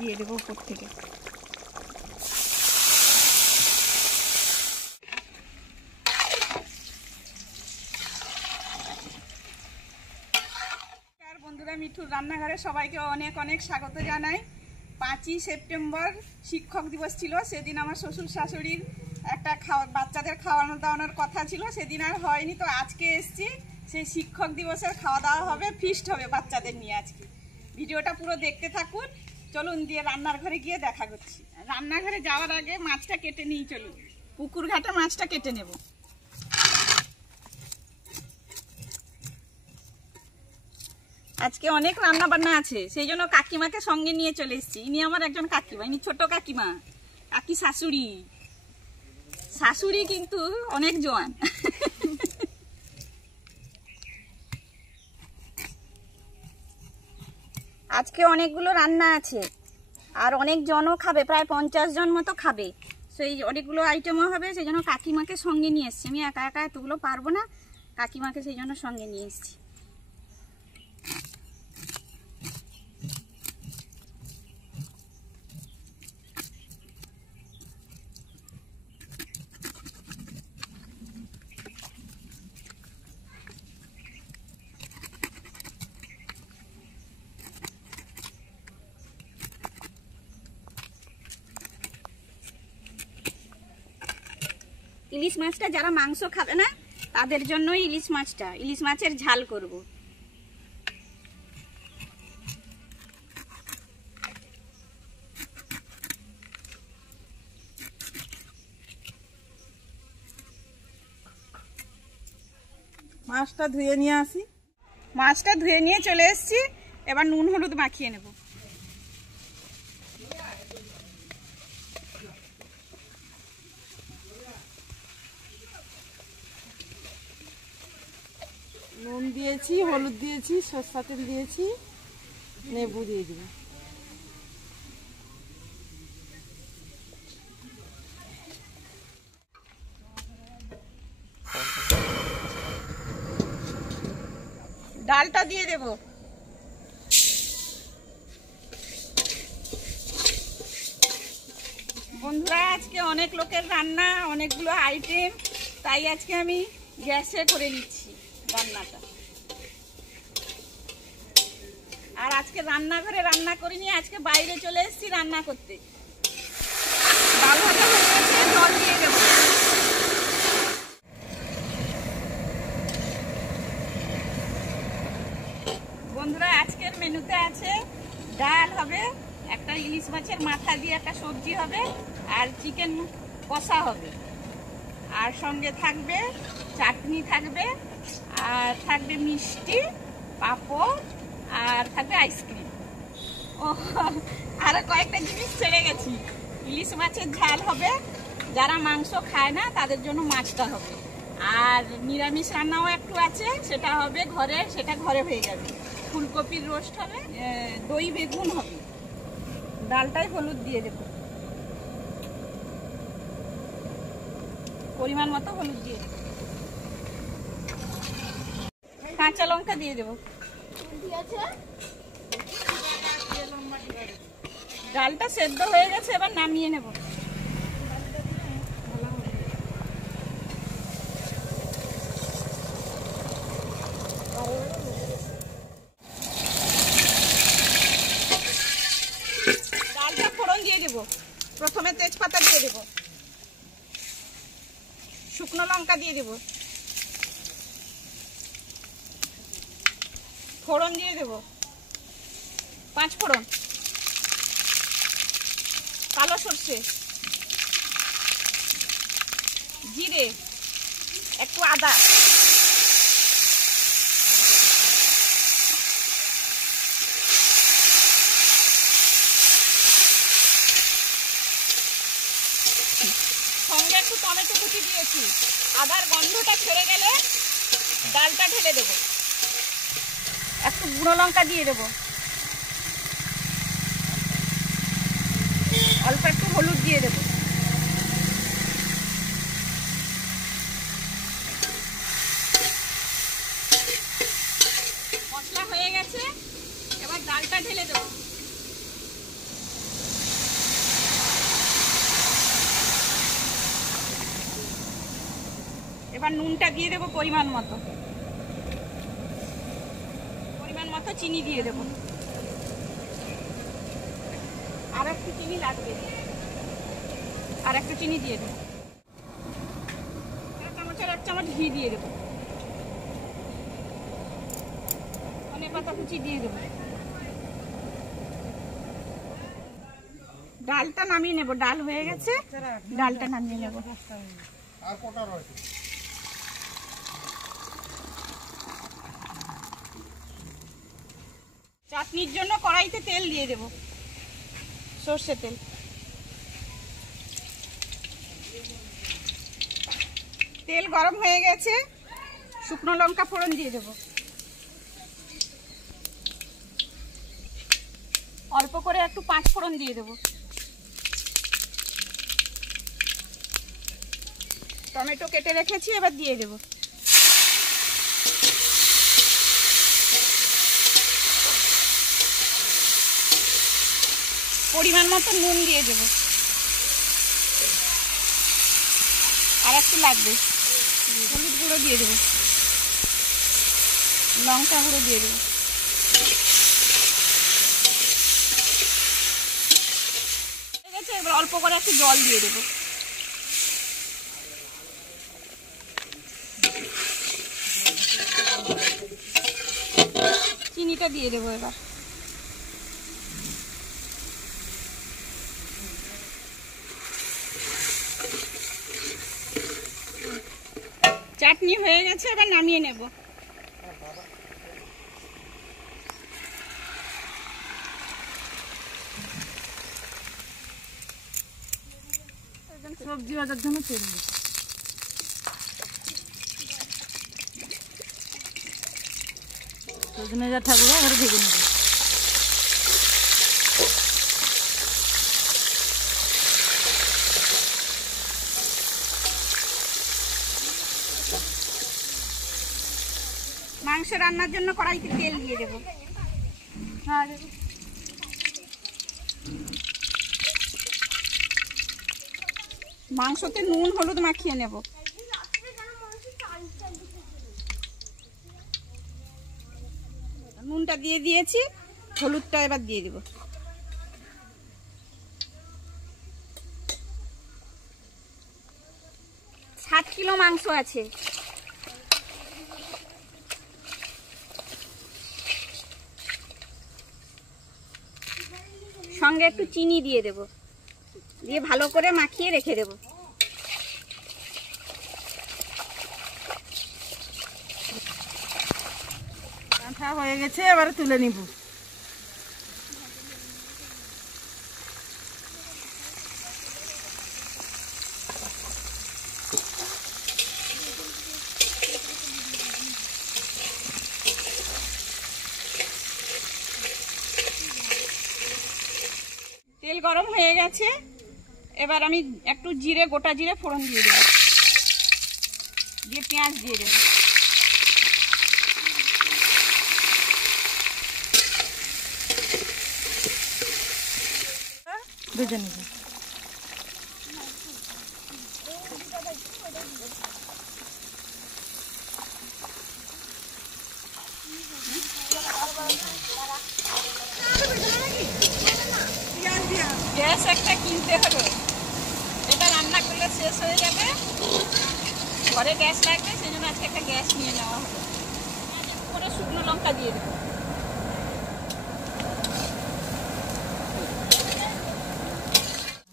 দিয়ে দেবো উপর থেকে। বন্ধুরা, মিঠুর রান্নাঘরে সবাইকে অনেক অনেক স্বাগত জানাই। 5ই সেপ্টেম্বর শিক্ষক দিবস ছিল। সেদিন আমার শ্বশুর শাশুড়ির একটা বাচ্চাদের খাওয়ানো দাওয়ানোর কথা ছিল, সেদিন আর হয়নি। তো আজকে এসছি, সেই শিক্ষক দিবসের খাওয়া দাওয়া হবে, ফিস্ট হবে বাচ্চাদের নিয়ে আজকে। ভিডিওটা পুরো দেখতে থাকুন। চলুন দিয়ে রান্নার ঘরে গিয়ে দেখা করছি। রান্নাঘরে যাওয়ার আগে মাছটা কেটে নিই, চলুন পুকুর ঘাটে মাছটা কেটে নেব। আজকে অনেক রান্না বান্না আছে, সেই জন্য কাকিমাকে সঙ্গে নিয়ে চলে এসেছি। ইনি আমার একজন কাকিমা, ইনি ছোট কাকিমা, কাকি শাশুড়ি। শাশুড়ি কিন্তু অনেক জোয়ান। আজকে অনেকগুলো রান্না আছে, আর অনেক জনও খাবে, প্রায় 50 জন মতো খাবে। সেই অনেকগুলো আইটেমও হবে, সেই জন্য কাকিমাকে সঙ্গে নিয়ে এসেছি। আমি একা একা এতগুলো পারবো না, কাকিমাকে সেই জন্য সঙ্গে নিয়ে এসেছি। ইলিশ মাছটা যারা মাংস খাবে না তাদের জন্য ইলিশ মাছের ঝাল করব। মাছটা ধুয়ে নিয়ে আসি। মাছটা ধুয়ে নিয়ে চলে এসেছি, এবার নুন হলুদ মাখিয়ে নেব। নুন দিয়েছি, হলুদ দিয়েছি, সরষা তেল দিয়েছি, লেবু দিয়ে দেবো। ডালটা দিয়ে দেব। বন্ধুরা, আজকে অনেক লোকের রান্না, অনেকগুলো আইটেম, তাই আজকে আমি গ্যাসে করে নিচ্ছি রান্নাটা। আর আজকে রান্নাঘরে রান্না করিনি, আজকে বাইরে চলে এসেছি রান্না করতে। ডাল ভাজা হয়ে গেছে, জল দিয়ে দেবো। বন্ধুরা, আজকের মেনুতে আছে ডাল হবে, একটা ইলিশ মাছের মাথা দিয়ে একটা সবজি হবে, আর চিকেন কষা হবে, আর সঙ্গে থাকবে চাটনি থাকবে, আর থাকবে মিষ্টি, পাঁপড়, আর থাকবে আইসক্রিম। ও, আরো কয়েকটা জিনিস ছেড়ে গেছি। ইলিশ মাছের ঝাল হবে, যারা মাংস খায় না তাদের জন্য মাছটা হবে, আর নিরামিষ রান্নাও একটু আছে, সেটা হবে ঘরে, সেটা ঘরে হয়ে যাবে। ফুলকপির রোস্ট হবে, দই বেগুন হবে। ডালটাই হলুদ দিয়ে দেবো, পরিমাণ মতো হলুদ দিয়ে দেবো, কাঁচা লঙ্কা দিয়ে দেবো। ডালটা সেদ্ধ হয়ে গেছে, এবার নামিয়ে নেব। ডালটা ফোড়ন দিয়ে দেবো। প্রথমে তেজপাতা দিয়ে দেবো, শুকনো লঙ্কা দিয়ে দেবো, ফোড়ন দিয়ে দেবো, 5 ফোড়ন, কালো সর্ষে, জিরে, একটু আদা, সঙ্গে একটু টমেটো কুচি দিয়েছি। আদার গন্ধটা ছেড়ে গেলে ডালটা ঢেলে দেবো। একটু গুঁড়ো লঙ্কা দিয়ে দেবো, অল্প একটু হলুদ দিয়ে দেবো। মশলা হয়ে গেছে, এবার ডালটা ঢেলে দেবো। এবার নুনটা দিয়ে দেবো পরিমাণ মতো, চিনি দিয়ে দেবো, আর একটু চিনি লাগবে, আর একটু চিনি দিয়ে দেবো, 1 চামচ ঘি দিয়ে দেবো, ধনেপাতা কুচি দিয়ে দেবো। ডালটা নামিয়ে নেব, ডাল হয়ে গেছে, ডালটা নামিয়ে নেব। চাটনির জন্য কড়াইতে তেল দিয়ে দেব, সর্ষে তেল। তেল গরম হয়ে গেছে, শুকনো লঙ্কা ফোড়ন দিয়ে দেব, অল্প করে একটু 5 ফোড়ন দিয়ে দেব, টমেটো কেটে রেখেছি, এবার দিয়ে দেব। পরিমাণ মতো নুন দিয়ে দেব, আর একটু লাগবে, হলুদ গুঁড়ো দিয়ে দেব, লঙ্কা গুঁড়ো দিয়ে দেব, ঠিক আছে। এবার অল্প করে একটু জল দিয়ে দেব, চিনিটা দিয়ে দেবো এবার। চাটনি হয়ে গেছে, এবার নামিয়ে নেব। সবজি ভাজার জন্য তেল দিই। সজনে যা থাকলো এবার ভেজে নেব। মাংস রান্নার জন্য কড়াইতে তেল দিয়ে দেব, মাংসতে নুন হলুদ মাখিয়ে নেব। নুনটা দিয়ে দিয়েছি, হলুদটা এবার দিয়ে দেব। 60 কিলো মাংস আছে, সঙ্গে একটু চিনি দিয়ে দেব, দিয়ে ভালো করে মাখিয়ে রেখে দেব। রান্না হয়ে গেছে, এবারে তুলে নিব। তেল গরম হয়ে গেছে, এবার আমি একটু জিরে, গোটা জিরে ফোড়ন দিয়ে দেব, দিয়ে পেঁয়াজ দিয়ে দেব, ভেজে নেব। গ্যাস একটা কিনতে হবে, এটা রান্না করলে শেষ হয়ে যাবে, ঘরে গ্যাস লাগবে, সেই জন্য আজকে একটা গ্যাস নিয়ে নেওয়া হবে। করে শুকনো লঙ্কা দিয়ে দেবো,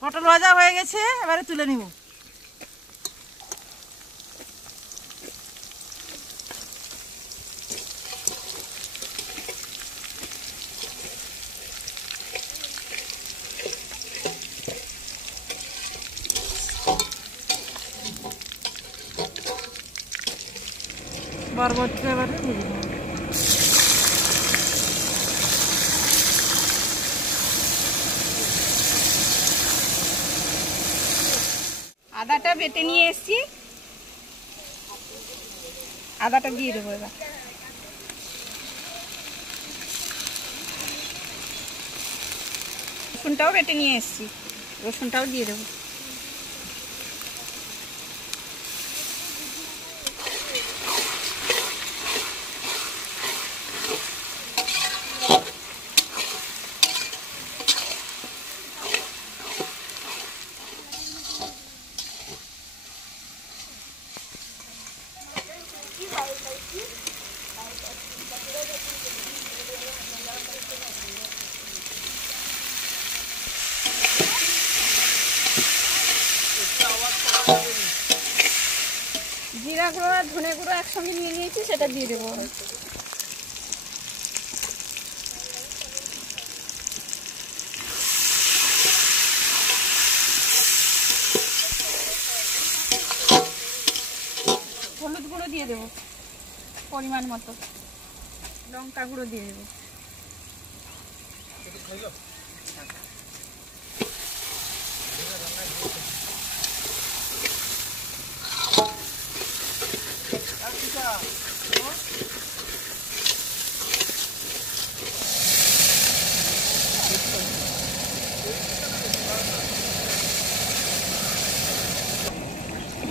পটল ভাজা হয়ে গেছে, এবারে তুলে নিব। বরবটি এবারে ভেজে নেব। আদাটা বেটে নিয়ে এসেছি, আদাটা দিয়ে দেবো এবার। রসুনটাও বেটে নিয়ে এসেছি, রসুনটাও দিয়ে দেবো। জিরা গুঁড়ো আর ধনে গুঁড়ো একসঙ্গে নিয়ে নিয়েছি, সেটা দিয়ে দেবো। হলুদ গুঁড়ো দিয়ে দেবো পরিমাণ মতো, লঙ্কা গুঁড়ো দিয়ে দেবো।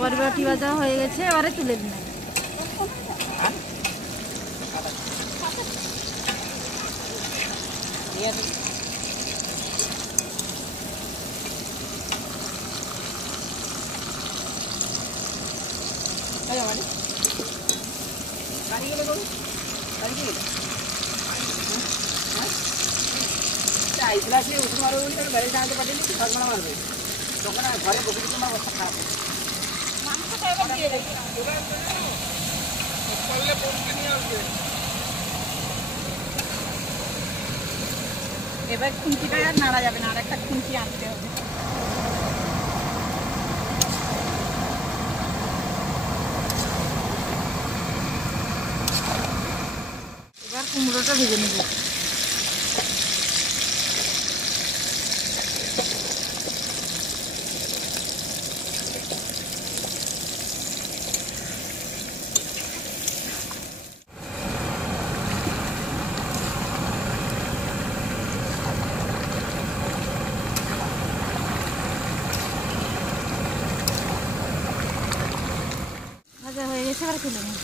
বরবটি ভাজা হয়ে গেছে, এবারে তুলে দিন। এবার খুন্তিটা আর নাড়া যাবে না, আর একটা খুন্তি আনতে হবে। এবার কুমড়োটা ভেজে নেব। ভাজা হয়ে গেছে, এবার তুলে নেব।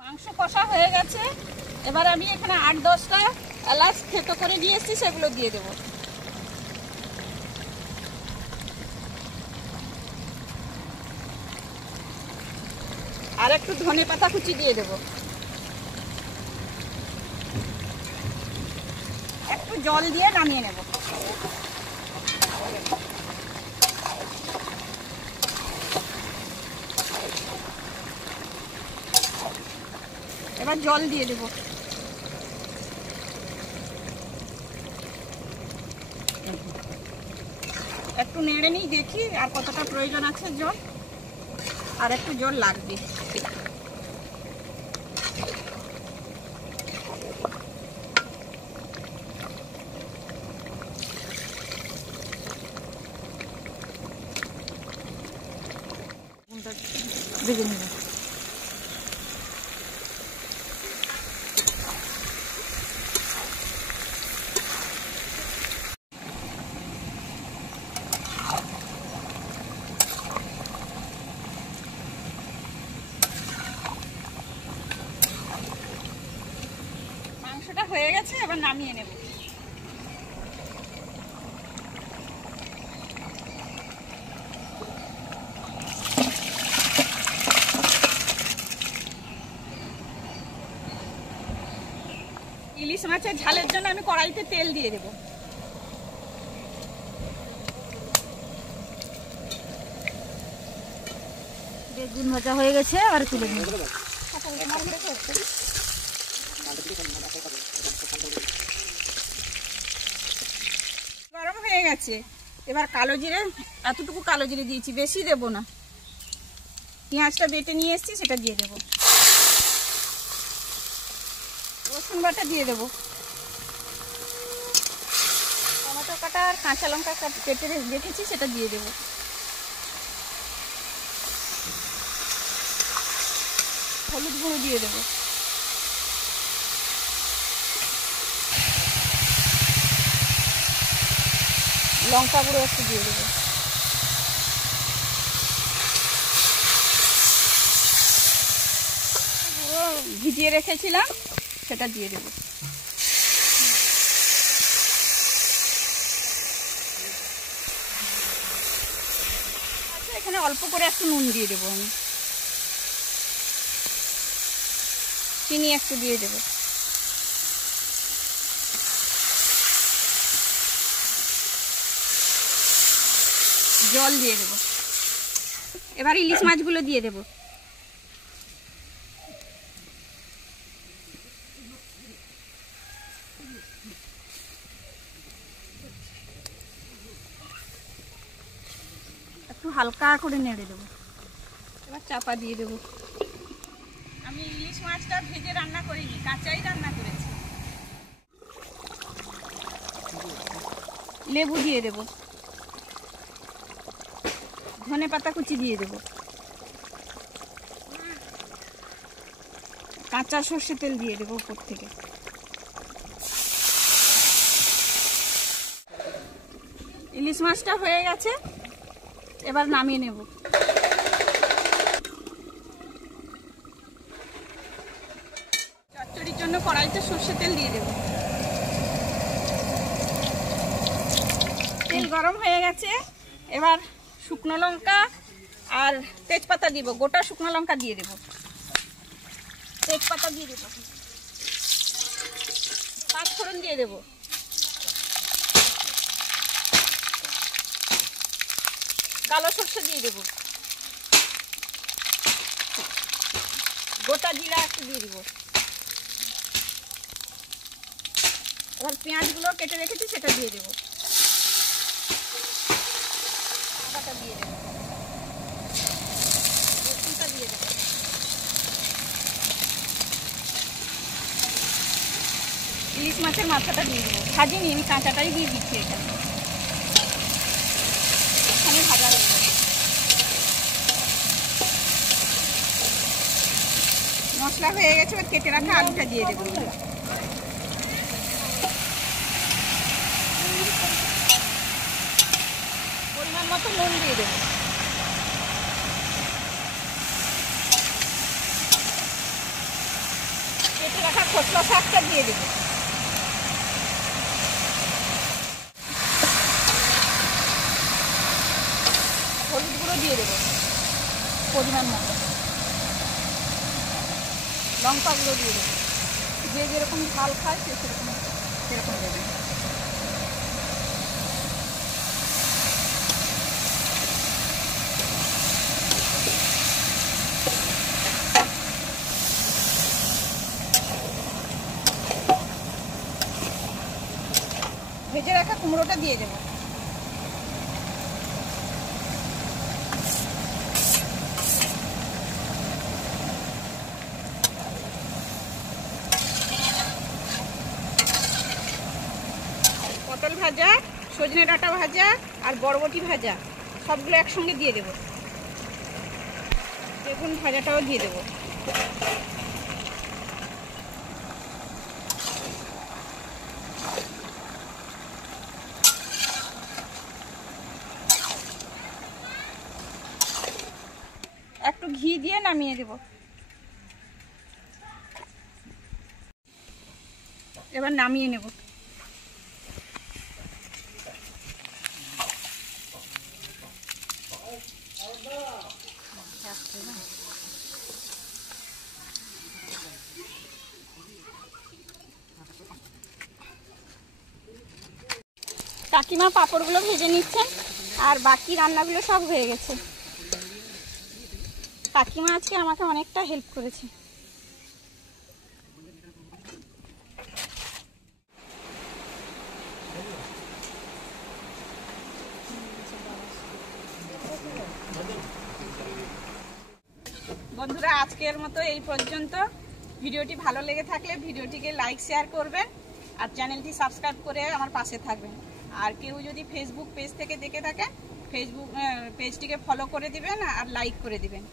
মাংস কষা হয়ে গেছে, এবার আমি এখানে 8-10টা এলাচ থেতো করে নিয়ে এসেছি, সেগুলো দিয়ে দেবো। আর একটু ধনে পাতা কুচি দিয়ে দেবো। একটু জল দিয়ে নামিয়ে নেব। এবার জল দিয়ে দেব। একটু নেড়ে নিই, দেখি আর কতটা প্রয়োজন আছে জল, আর একটু জল লাগবে। ভেজে নেব। মাংসটা হয়ে গেছে, এবার নামিয়ে নেব। ইলিশ মাছের ঝালের জন্য আমি কড়াইতে তেল দিয়ে দেব। বেগুন ভাজা হয়ে গেছে, আর তুলে নেব। গরম হয়ে গেছে, এবার কালো জিরে, এতটুকু কালো জিরে দিয়েছি, বেশি দেব না। পেঁয়াজটা বেটে নিয়ে এসেছি, সেটা দিয়ে দেব। রসুন বাটা দিয়ে দেব। টমেটো কাটা আর কাঁচা লঙ্কা কেটে রেখেছি, সেটা দিয়ে দেব। হলুদ গুঁড়ো দিয়ে দেব। লঙ্কা গুঁড়ো একটু দিয়ে দেবো। গুঁড়ো ভিজিয়ে রেখেছিলাম, সেটা দিয়ে দেবো। আচ্ছা, এখানে অল্প করে একটু নুন দিয়ে দেবো আমি, চিনি একটু দিয়ে দেবো। জল দিয়ে দেবো। এবার ইলিশ মাছগুলো দিয়ে দেবো। একটু হালকা করে নেড়ে দেবো। এবার চাপা দিয়ে দেবো। আমি ইলিশ মাছটা ভেজে রান্না করিনি, কাঁচাই রান্না করেছি। লেবু দিয়ে দেবো, ধনে পাতা কুচি দিয়ে দেবো, কাঁচা সর্ষে তেল দিয়ে দেবো উপর থেকে। ইলিশ মাছটা হয়ে গেছে, এবার নামিয়ে নেব। চচ্চড়ির জন্য কড়াইতে সর্ষে তেল দিয়ে দেব। তেল গরম হয়ে গেছে, এবার শুকনো লঙ্কা আর তেজপাতা দিব। গোটা শুকনো লঙ্কা দিয়ে দেব, তেজপাতা দিয়ে দেব, পাঁচফোড়ন দিয়ে দেব, কালো সর্ষে দিয়ে দেব, গোটা জিরা একটু দিয়ে দেব। এবার পেঁয়াজগুলো কেটে রেখেছি সেটা দিয়ে দেব, আদাটা দিয়ে দেব, রসুনটা দিয়ে দেব। ইলিশ মাছের মাথাটা দিয়ে দেবো, ভাজিনি আমি, কাঁচাটাই দিয়ে দিচ্ছি। এখানে ভাজা হয়ে যাবে। মশলা হয়ে গেছে, এবার কেটে রাখা আলুটা দিয়ে দেবো। পরিমাণ মতো নুন দিয়ে দেবো। কেটে রাখা খোসা শাকটা দিয়ে দেবো। হলুদ গুঁড়ো দিয়ে দেবো পরিমাণ মতো, লঙ্কা গুঁড়ো দিয়ে দেবো। যে যেরকম ঝাল খায় সেরকম দেবে। ভেজে রাখা কুমড়োটা দিয়ে দেবো। পটল ভাজা, সজনে ডাঁটা ভাজা আর বরবটি ভাজা সবগুলো একসঙ্গে দিয়ে দেবো। বেগুন ভাজাটাও দিয়ে দেবো। একটু ঘি দিয়ে নামিয়ে দেব। এবার নামিয়ে নেব। কাকিমা পাঁপড়গুলো ভেজে নিচ্ছেন আর বাকি রান্নাগুলো সব হয়ে গেছে। কাকিমা আজকে আমাকে অনেকটা হেল্প করেছে। বন্ধুরা, আজকের মতো এই পর্যন্ত। ভিডিওটি ভালো লেগে থাকলে ভিডিওটিকে লাইক শেয়ার করবেন আর চ্যানেলটি সাবস্ক্রাইব করে আমার পাশে থাকবেন। আর কেউ যদি ফেসবুক পেজ থেকে দেখে থাকেন, ফেসবুক পেজটিকে ফলো করে দিবেন আর লাইক করে দিবেন।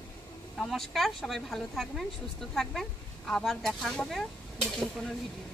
নমস্কার, সবাই ভালো থাকবেন, সুস্থ থাকবেন। আবার দেখা হবে নতুন কোনো ভিডিও।